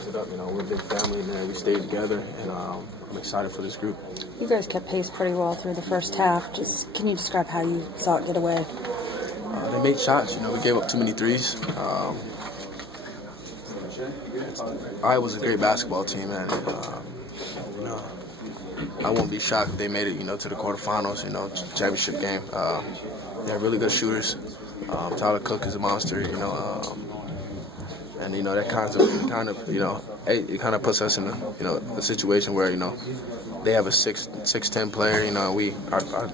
ties it up. You know, we're a big family, man. We stayed together, and I'm excited for this group. You guys kept pace pretty well through the first half. Just can you describe how you saw it get away? They made shots. You know, we gave up too many threes. Iowa's a great basketball team, man. You know, I won't be shocked if they made it, you know, to the quarterfinals, you know, championship game. They're really good shooters. Tyler Cook is a monster, you know, and you know that kind of you know, it kind of puts us in a situation where, you know, they have a 6'10" player, you know,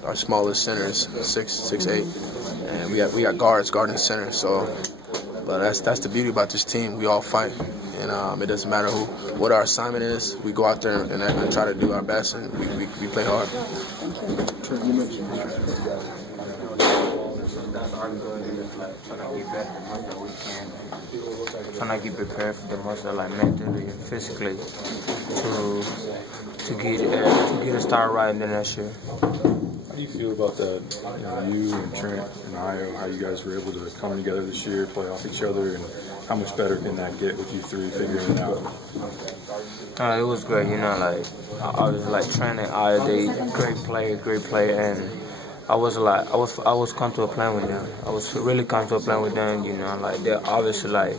our smallest center is 6'8", and we got guards guarding center. So, but that's the beauty about this team. We all fight, and it doesn't matter what our assignment is. We go out there and try to do our best, and we play hard. Trying to get prepared for the most, like mentally and physically, to get a start right in the next year. How do you feel about that? You know, you and Trent and Io, how you guys were able to come together this year, play off each other, and how much better can that get with you three figuring it out? It was great. You know, like I was like Trent and Io, they great player, and I was comfortable playing with them. I was really comfortable playing with them. You know, like they obviously like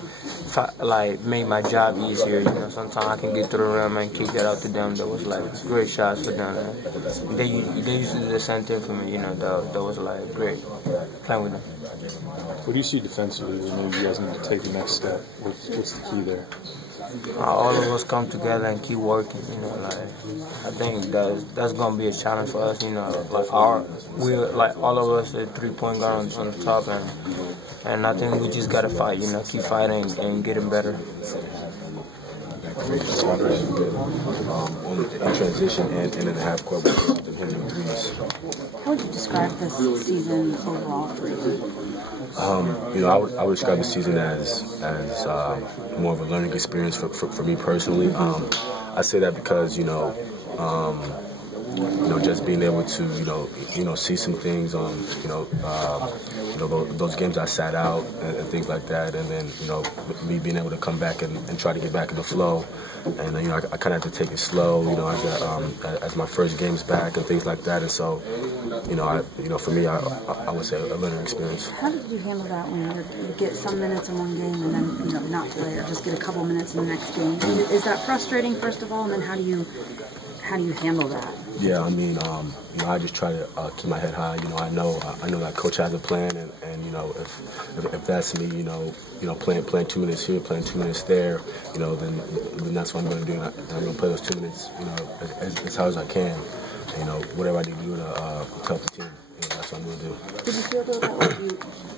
made my job easier. You know, sometimes I can get through the rim and kick that out to them. That was like great shots for them. And they used to do the same thing for me. You know, that was like great playing with them. What do you see defensively that maybe you guys need to take the next step? What's the key there? All of us come together and keep working. You know, like I think that's gonna be a challenge for us. You know, like all of us a 3-point guard on the top, and I think we just gotta fight. You know, keep fighting and getting better. In transition and in the half court, hitting threes. How would you describe this season overall for you? You know, I would describe the season as more of a learning experience for me personally. I say that because, you know, just being able to, see some things on, those games I sat out and things like that, and then, me being able to come back and try to get back in the flow. And, I kind of had to take it slow, as my first game's back and things like that. And so, for me, I would say a learning experience. How did you handle that when you get some minutes in one game and then, not play or just get a couple minutes in the next game? Is that frustrating, first of all, and then how do you handle that? Yeah, I mean, I just try to keep my head high. I know that coach has a plan, and if that's me, playing 2 minutes here, playing 2 minutes there, then that's what I'm going to do. I'm going to play those 2 minutes, as hard as I can. Whatever I need to do to help the team, that's what I'm going to do. Did you feel though that like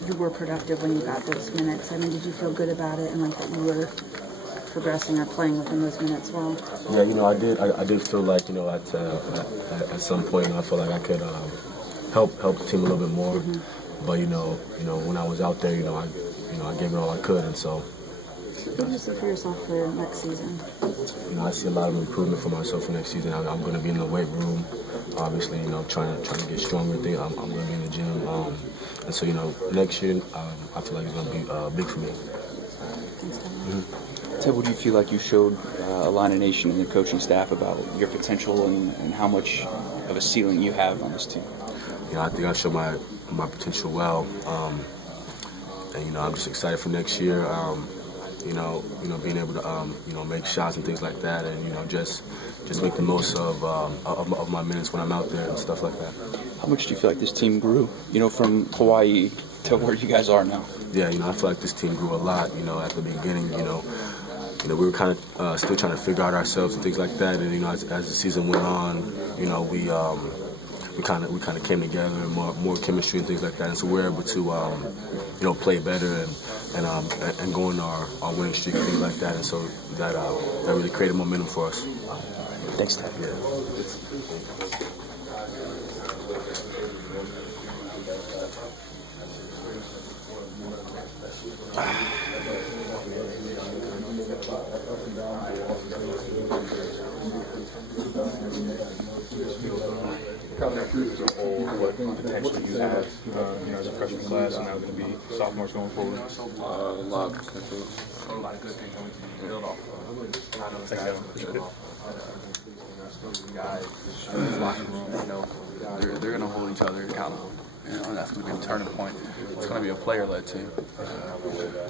you were productive when you got those minutes? I mean, did you feel good about it and like that you were progressing or playing within those minutes well? Yeah, I did feel like, at some point, I felt like I could help the team a little bit more. Mm-hmm. But when I was out there, I gave it all I could, and so. What do you see for yourself for next season? I see a lot of improvement for myself for next season. I'm going to be in the weight room, obviously, trying to get stronger. I'm going to be in the gym, and so next year I feel like it's going to be big for me. Ted, what do you feel like you showed Illini Nation and the coaching staff about your potential and how much of a ceiling you have on this team? I think I showed my potential well, and I'm just excited for next year. Being able to make shots and things like that, and just make the most of my minutes when I'm out there and stuff like that. How much do you feel like this team grew? From Hawaii to where you guys are now? Yeah, I feel like this team grew a lot. At the beginning, we were kind of still trying to figure out ourselves and things like that. And as the season went on, we kind of came together and more chemistry and things like that. And so we're able to play better and go on our winning streak and things like that. And so that really created momentum for us. Thanks, Ted. Yeah. Coming through as a whole, what potential you have, as a freshman class, and now going to be sophomores going forward? A lot of potential. A lot of good things that we can build off of. They're going to hold each other accountable. And that's going to be a turning point. It's going to be a player-led team.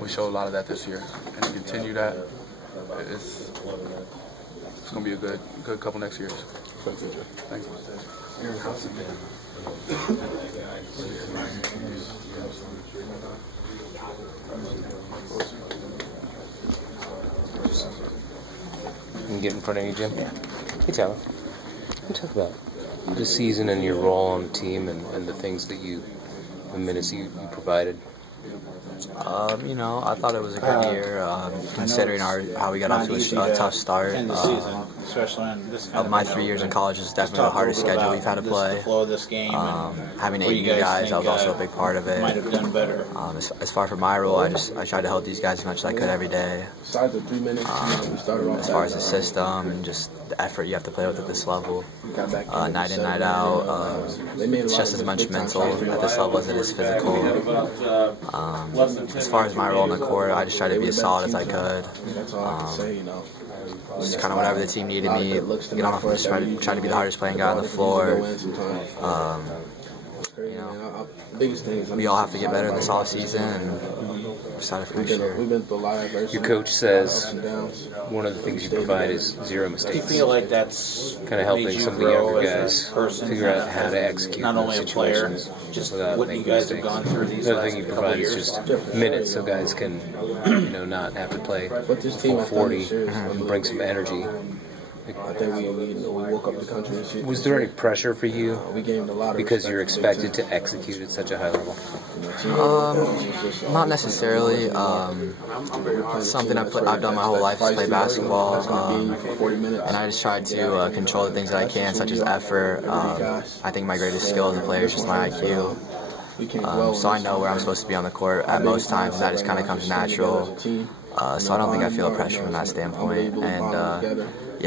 We showed a lot of that this year, and to continue that, it's going to be a good couple next years. Thanks. Aaron, how's it been? You can get in front of you, Jim. Hey, Tyler. Can you talk about the season and your role on the team and the things that the minutes you provided? I thought it was a good year, considering how we got off to a tough start. Of my 3 years in college, is definitely the hardest schedule we've had to play. Having 8 new guys, that was also a big part of it. As far for my role, I tried to help these guys as much as I could every day. As far as the system and just the effort you have to play with at this level, night in, night out, it's just as much mental at this level as it is physical. As far as my role on the court, I just tried to be as solid as I could. Just kind of whenever the team needed me, get on, just try to be the hardest playing guy on the floor. We all have to get better in this off season, and we're excited for next year. Your coach says one of the things you provide is 0 mistakes. Do you feel like that's kind of helping some of the younger guys figure out how to execute not only those a player, situations just without what making you guys mistakes. have gone through these Another last thing you couple provide of is years? just minutes so guys can not have to play full 40 and bring some energy. I think we woke up the country and shit. Was there any pressure for you We gained a lot of because you're respect. expected to execute at such a high level? Not necessarily. Something I've done my whole life is play basketball, and I just try to control the things that I can, such as effort. I think my greatest skill as a player is just my IQ. So I know where I'm supposed to be on the court at most times, and that just kind of comes natural. So I don't think I feel pressure from that standpoint. And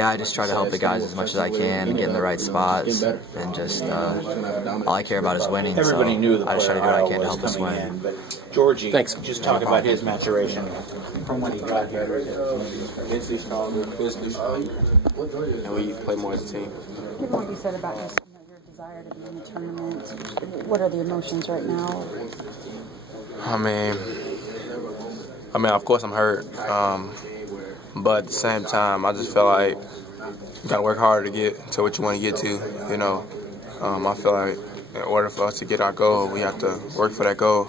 I just try to help the guys as much as I can, get in the right spots, and just all I care about is winning. Everybody knew the I just try to do what I can to was help us coming win. in, but Georgie, Thanks. just talk about his maturation from when he got here. And we play more as a team. Given what you said about just your desire to be in the tournament, what are the emotions right now? I mean, of course I'm hurt, but at the same time, I just feel like you gotta work harder to get to what you want to get to. I feel like in order for us to get our goal, we have to work for that goal.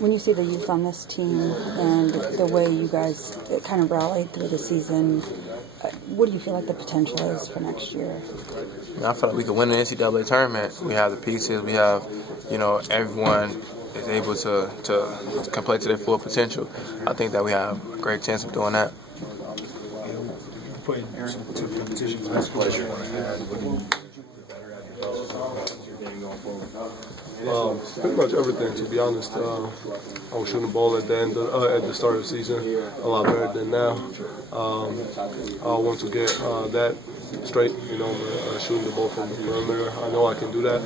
When you see the youth on this team and the way you guys kind of rallied through the season, what do you feel like the potential is for next year? I feel like we can win the NCAA tournament. We have the pieces. We have, everyone is able to can play to their full potential. I think that we have a great chance of doing that. Pretty much everything, to be honest. I was shooting the ball at the start of the season a lot better than now. I want to get that straight, shooting the ball from the perimeter. I know I can do that.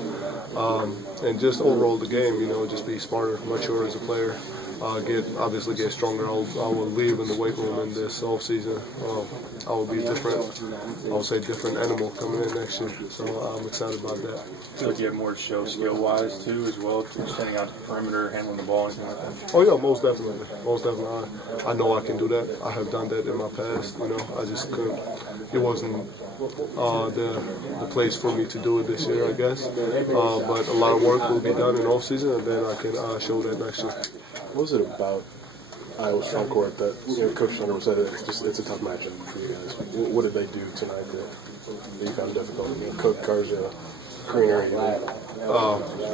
And just overall the game, just be smarter, mature as a player. Obviously get stronger. I will leave in the weight room in this off season. I will be different. I will say different animal coming in next year. So I'm excited about that. I feel like you have more to show skill-wise too, as well, extending out to the perimeter, handling the ball, anything like that. Oh yeah, most definitely. Most definitely. I know I can do that. I have done that in my past. I just couldn't. It wasn't the place for me to do it this year, I guess. But a lot of work will be done in off season, and then I can show that next year. What was it about Iowa's front court that Coach Shunner said it's a tough matchup for you guys? What did they do tonight that you found difficult? Coach Garza, Greener,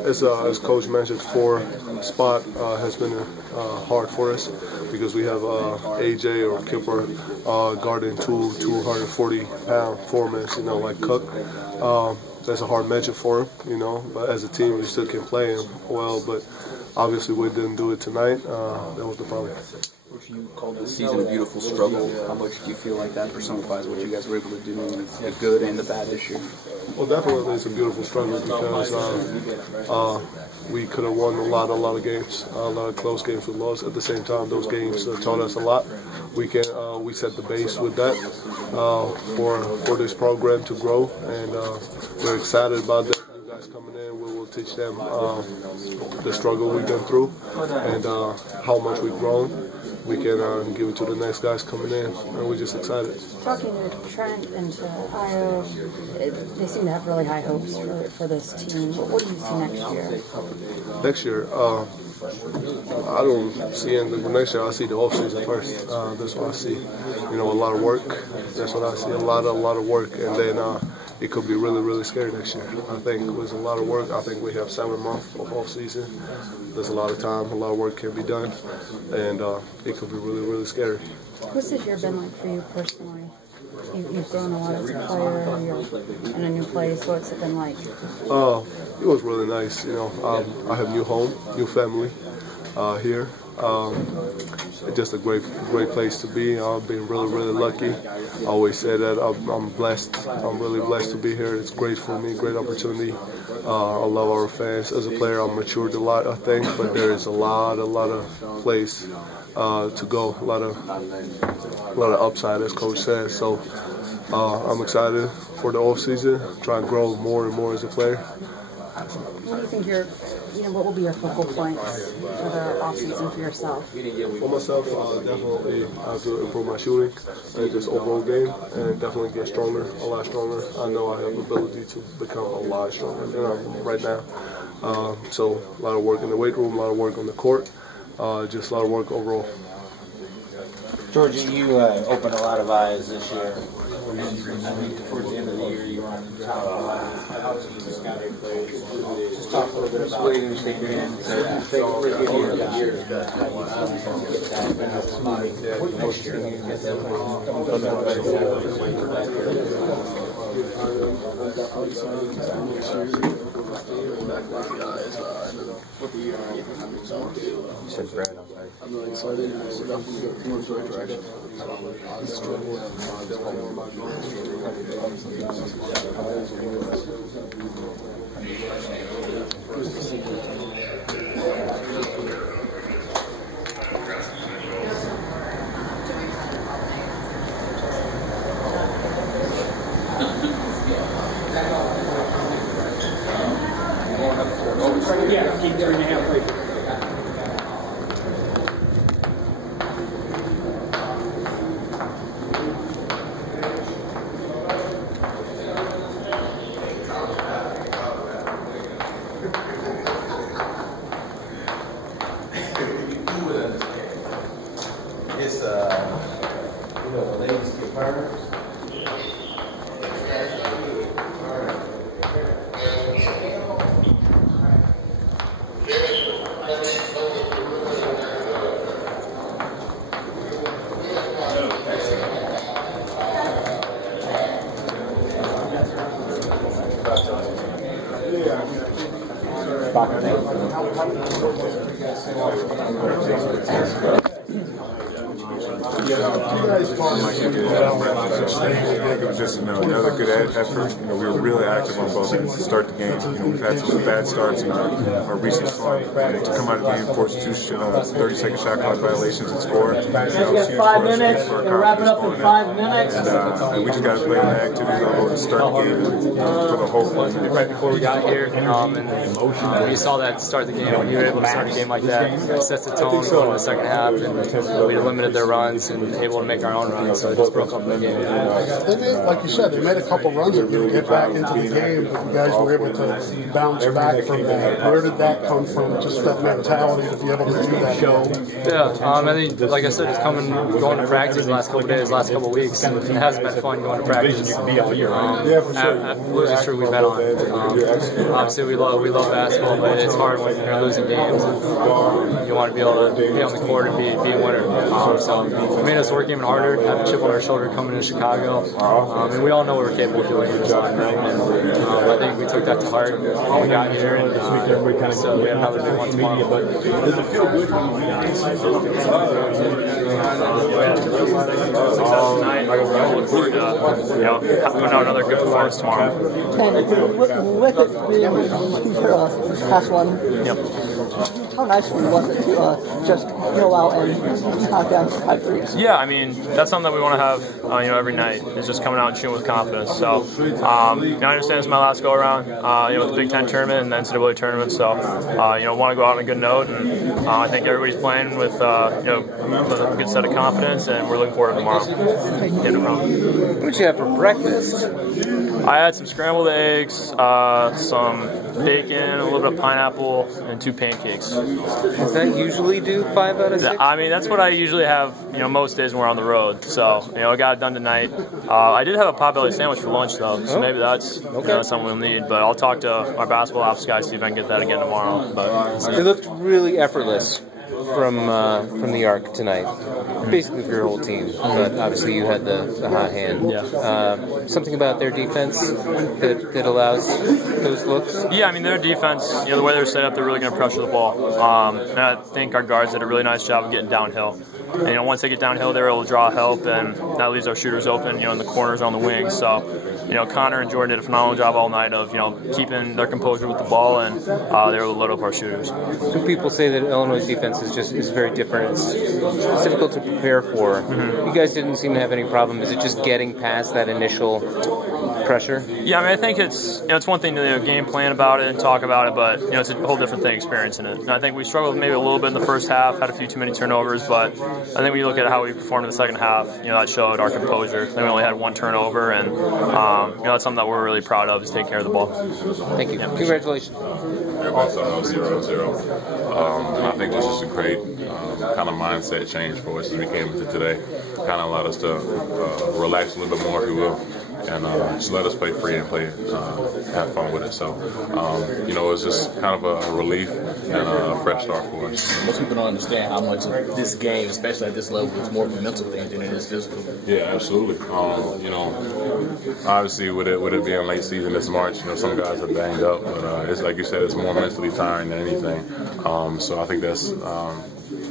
as Coach mentioned, 4 spot has been hard for us because we have AJ or Kipper guarding 240-pound foremans, like Cook. That's a hard matchup for him, but as a team we still can play him well, but obviously we didn't do it tonight. That was the problem. Coach, you called this season a beautiful struggle. How much do you feel like that personifies what you guys were able to do, the good and the bad this year? Well, definitely it's a beautiful struggle because we could have won a lot of games, a lot of close games we lost. At the same time, those games taught us a lot. We set the base with that for this program to grow, and we're excited about that. You guys coming in, we will teach them the struggle we've been through and how much we've grown. We can give it to the next guys coming in, and we're just excited. Talking to Trent and to Io, they seem to have really high hopes for this team. What do you see next year? Next year, I don't see anything. Next year, I see the offseason first. That's what I see. A lot of work. That's what I see. A lot of work, and then it could be really scary next year. I think it was a lot of work. I think we have 7 months of off season. There's a lot of time. A lot of work can be done, and it could be really scary. What's this year been like for you personally? You've grown a lot as a player. You're in a new place. What's it been like? It was really nice. I have new home, new family here. It's just a great place to be. I've been really lucky. I always say that I'm blessed. I'm really blessed to be here. It's great for me, great opportunity. I love our fans. As a player, I've matured a lot, I think, but there is a lot of place to go, a lot of upside, as Coach says. So I'm excited for the off season. Try and grow more and more as a player. What do you think what will be your focal points for the off season for yourself? For myself, definitely I have to improve my shooting and just overall game, and definitely get stronger, a lot stronger. I know I have the ability to become a lot stronger than I am right now. So a lot of work in the weight room, a lot of work on the court, just a lot of work overall. Georgie, you opened a lot of eyes this year. Towards the end of the year, you were on the top of the line. Just talk a little bit about where you think you're in. You said Brad, I'm really excited. We're definitely going to move in the right direction. Yeah, keep 3.5 right. It's the ladies get burned. It was just another good effort. We were really active on both ends to start the game. We've had some bad starts in our recent form. To come out of the game, force 2 30-second shot clock violations and score. Let's get 5 minutes. We're wrapping up in 5 minutes. And we just got to play the activities on both to start the game for the whole thing. Right before we got here, and we saw that start the game. When you were able to start the game like that, it sets the tone going in the second half, and we limited their runs and able to make our own runs, so it just broke up the game. They made, like you said, they made a couple runs that didn't get back into the game, but you guys were able to bounce back from that. Where did that come from, just that mentality to be able to do that? Yeah, I think, like I said, it's going to practice the last couple of days, last couple of weeks, and it has been fun going to practice. Losing streak we bet on. Obviously, we love basketball, but it's hard when you're losing games. You want to be able to be on the court and be a winner. So made us work even harder, have a chip on our shoulder coming to Chicago. And we all know what we're capable of doing in this line, right? And I think we took that to heart when we got here, and so we have another big one tomorrow. But does it feel good success tonight? I look forward to putting out another good performance tomorrow. And with it being this past one, how nice was it to just go out and knock down 5 threes? Yeah, I mean, that's something that we want to have, every night, is just coming out and shooting with confidence. So, I understand it's my last go-around, with the Big Ten tournament and the NCAA tournament. So, want to go out on a good note. And I think everybody's playing with, with a good set of confidence, and we're looking forward to tomorrow. Yeah, no problem. What did you have for breakfast? I had some scrambled eggs, some bacon, a little bit of pineapple, and 2 pancakes. Does that usually do 5 out of 6? I mean, that's what I usually have, most days when we're on the road. So, I got it done tonight. I did have a potbelly sandwich for lunch, though, so maybe that's something we'll need. But I'll talk to our basketball ops guys, see if I can get that again tomorrow. But it looked really effortless from the arc tonight, basically for your whole team. But obviously you had the hot hand. Yeah. Something about their defense that allows those looks? Yeah, I mean, their defense, the way they're set up, they're really going to pressure the ball. And I think our guards did a really nice job of getting downhill. And, once they get downhill, they're able to draw help, and that leaves our shooters open, in the corners on the wings. So, Connor and Jordan did a phenomenal job all night of, keeping their composure with the ball, and they were able to load up our shooters. So people say that Illinois' defense is very different. It's difficult to prepare for. You guys didn't seem to have any problem. Is it just getting past that initial pressure? Yeah, I mean, I think it's one thing to game plan about it and talk about it, but it's a whole different thing experiencing it. And I think we struggled maybe a little bit in the first half, had a few too many turnovers, but I think when you look at how we performed in the second half, that showed our composure. I think we only had 1 turnover, and that's something that we're really proud of, is taking care of the ball. Thank you. Congratulations. Everybody saw 0-0. I think this is a great kind of mindset change for us as we came into today. Kind of allowed us to relax a little bit more, if you will, and just let us play free and have fun with it. So, it was just kind of a relief and a fresh start for us. Most people don't understand how much of this game, especially at this level, is more of a mental thing than it is physical. Yeah, absolutely. Obviously with it being late season this March, some guys are banged up, but it's like you said, it's more mentally tiring than anything. So I think that's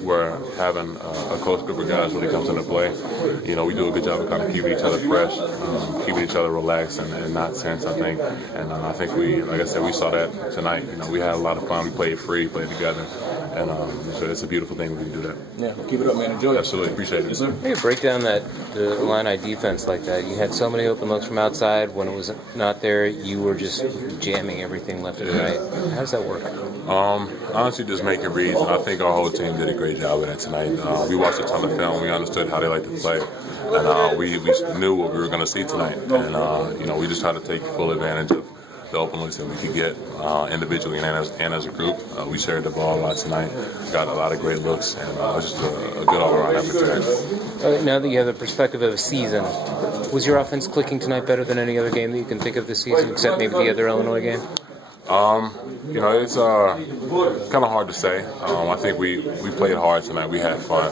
where having a close group of guys really comes into play. We do a good job of kind of keeping each other fresh, keeping each other relaxed and not tense, I think. And I think like I said, we saw that tonight. We had a lot of fun. We played free, played together. And so it's a beautiful thing when we can do that. Yeah, keep it up, man. Enjoy it. Absolutely. Appreciate it. Yes, sir. Maybe break down the Illini defense like that. You had so many open looks from outside. When it was not there, you were just jamming everything left and right. How does that work? Honestly, just making reads. And I think our whole team did a great job of that tonight. We watched a ton of film. We understood how they like to play. And we knew what we were going to see tonight. And, we just tried to take full advantage of the open looks that we could get individually and as a group. We shared the ball a lot tonight, got a lot of great looks, and it was just a good all-around effort tonight. Now that you have the perspective of a season, was your offense clicking tonight better than any other game that you can think of this season, except maybe the other Illinois game? It's kind of hard to say. I think we played hard tonight. We had fun.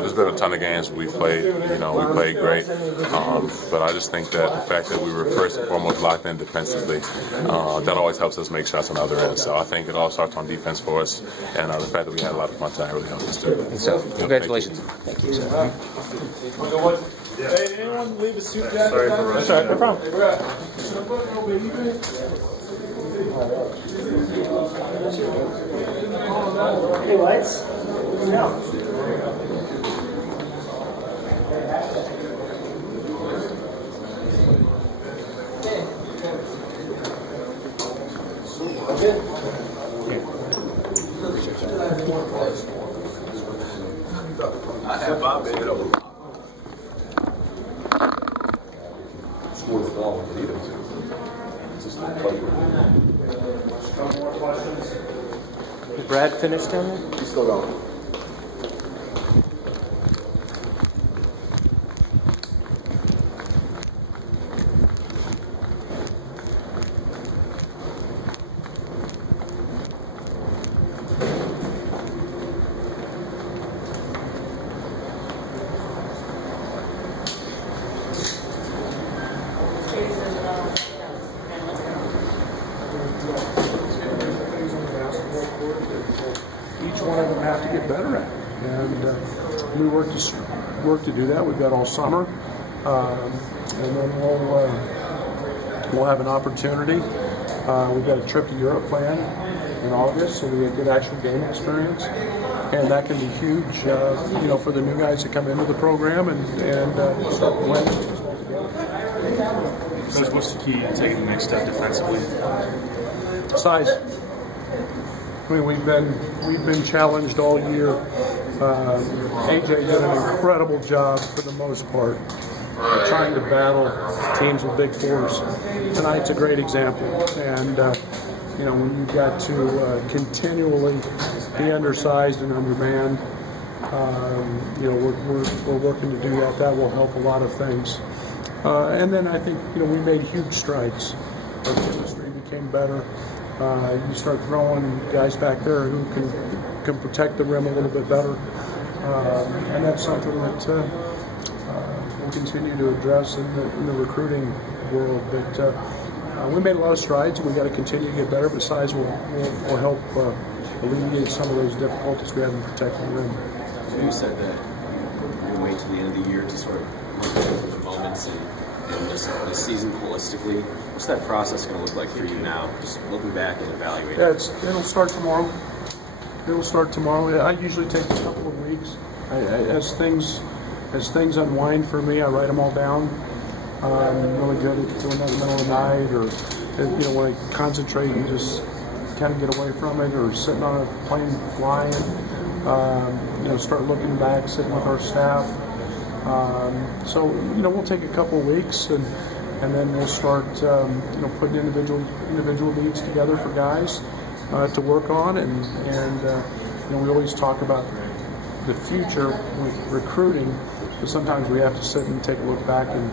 There's been a ton of games we played. We played great. But I just think that the fact that we were first and foremost locked in defensively, that always helps us make shots on the other end. So I think it all starts on defense for us, and the fact that we had a lot of fun tonight really helped us too. So, congratulations. Thank you. Hey, anyone leave a suit jacket? Sorry for That's all right, no problem. Hey, lights. No. I have Bob in it over. Score the ball when you need him to. It's just a pleasure. Is Brad finished down there? He's still going. Each one of them have to get better at, and we work to do that. We've got all summer, and then we'll have an opportunity. We've got a trip to Europe planned in August, so we get actual game experience, and that can be huge, for the new guys that come into the program and win. Coach, what's the key to taking the next step defensively? Size. I mean, we've been challenged all year. AJ did an incredible job for the most part, trying to battle teams with big fours. Tonight's a great example, and when you've got to continually be undersized and undermanned, we're working to do that. That will help a lot of things. And then I think we made huge strides. Our chemistry became better. You start throwing guys back there who can protect the rim a little bit better, and that's something that we'll continue to address in the recruiting world. But we made a lot of strides, and we got to continue to get better. But size will help alleviate some of those difficulties we have in protecting the rim. You said that you wait till the end of the year to sort of look at the moments and this season holistically. What's that process going to look like for you now? Just looking back and evaluating. Yeah, it'll start tomorrow. It'll start tomorrow. I usually take a couple of weeks. As things unwind for me, I write them all down. I'm really good at doing that in the middle of the night, or when I concentrate and just kind of get away from it, or sitting on a plane flying. Start looking back, sitting with our staff. So we'll take a couple of weeks and then we'll start putting individual needs together for guys to work on, and we always talk about the future with recruiting, but sometimes we have to sit and take a look back and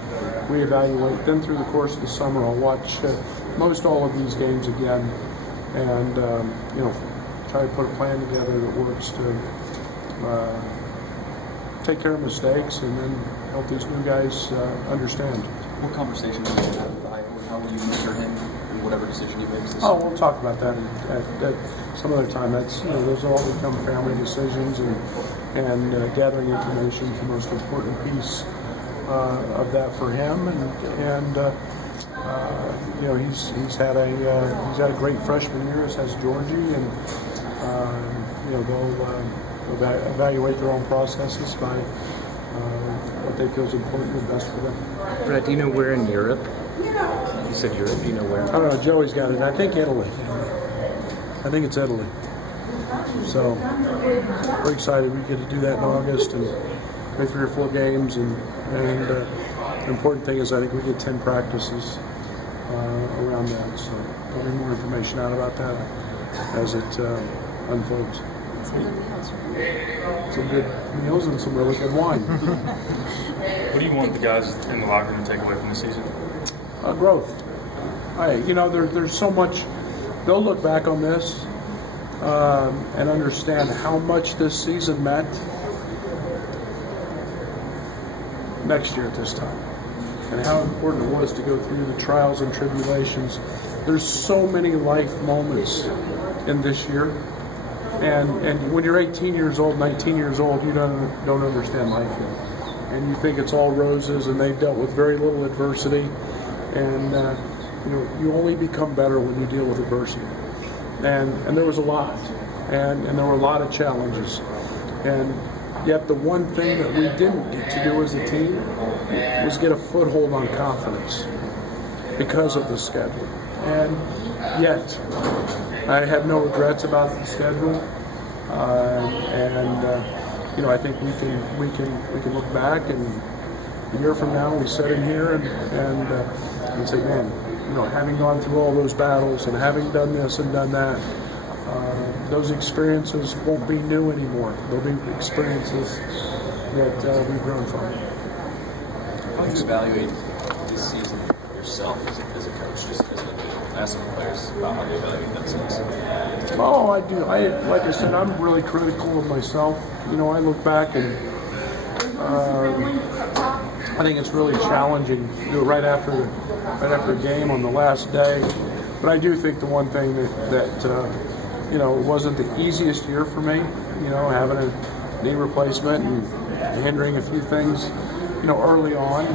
reevaluate. Then through the course of the summer, I'll watch most all of these games again, and try to put a plan together that works to take care of mistakes and then help these new guys understand. What conversation will you have with Iowa? How will you mentor him in whatever decision he makes? We'll talk about that at some other time. That's those all become family decisions, and gathering information is the most important piece of that for him. And he's had a great freshman year, as has Georgie, and they'll evaluate their own processes by what they feel is important and best for them. Brett, do you know where in Europe? You said Europe. Do you know where? I don't know. Joey's got it. I think Italy. I think it's Italy. So we're excited. We get to do that in August and play 3 or 4 games. And the important thing is I think we get 10 practices around that. So there'll be more information out about that as it unfolds. Some good meals and some really good wine. What do you want the guys in the locker room to take away from the season? Growth. There's so much. They'll look back on this and understand how much this season meant next year at this time, and how important it was to go through the trials and tribulations. There's so many life moments in this year. And when you're 18 years old, 19 years old, you don't understand life yet. And you think it's all roses, and they've dealt with very little adversity. And you only become better when you deal with adversity. And there was a lot. And there were a lot of challenges. And yet the one thing that we didn't get to do as a team was get a foothold on confidence because of the schedule. And yet, I have no regrets about the schedule, I think we can look back, and a year from now we sit in here and say, man, having gone through all those battles and having done this and done that, those experiences won't be new anymore. They'll be experiences that we've grown from. How do you evaluate this season yourself as a coach, just as asking players about how they evaluate themselves? Oh, I do. Like I said, I'm really critical of myself. I look back and I think it's really challenging to do it right after the game on the last day. But I do think the one thing that you know, wasn't the easiest year for me, you know, having a knee replacement and hindering a few things, you know, early on.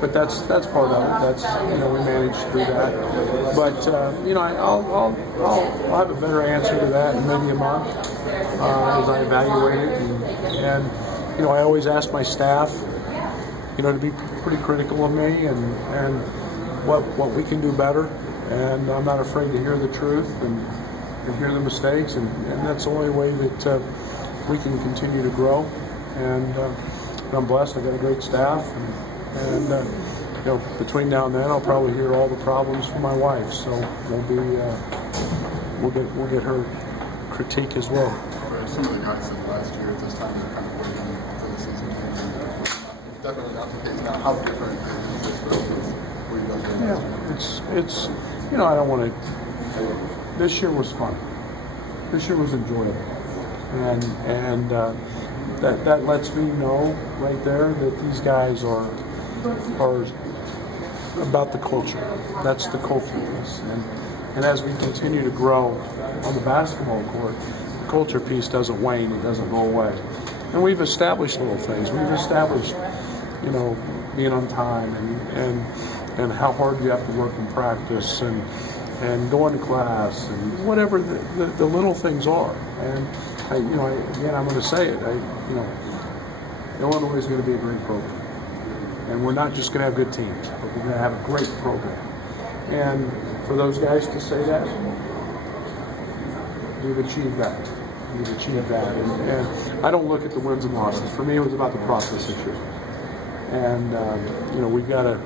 But that's part of it. That's, you know, we managed through that. But you know, I'll have a better answer to that in maybe a month as I evaluate it. And you know, I always ask my staff, you know, to be pretty critical of me and what we can do better. And I'm not afraid to hear the truth and hear the mistakes. And that's the only way that we can continue to grow. And I'm blessed. I got a great staff. And you know, between now and then, I'll probably hear all the problems from my wife. So we'll get her critique as well. Some of the guys said last year at this time they're kind of waiting until the season came. Definitely not the case now. How different is this versus where you guys were last year? It's you know, I don't want to. This year was fun. This year was enjoyable, and that lets me know right there that these guys are about the culture. That's the culture piece, and as we continue to grow on the basketball court, the culture piece doesn't wane. It doesn't go away. And we've established little things. We've established, you know, being on time and how hard you have to work in practice and going to class and whatever the little things are. And you know, again, I'm going to say it. You know, Illinois is going to be a great program, and we're not just going to have good teams, but we're going to have a great program. And for those guys to say that, we've achieved that. We've achieved that. And I don't look at the wins and losses. For me, it was about the process this year. And you know, we've got to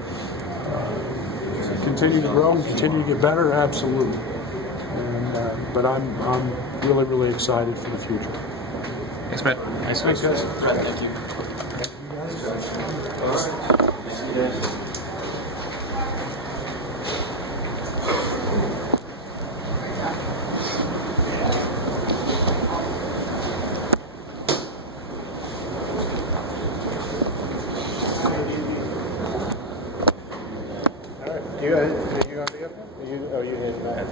continue to grow and continue to get better. Absolutely. And but I'm really, really excited for the future. Thanks, Brett. Thanks, guys. Thank you. You going to be up there? You hitting that?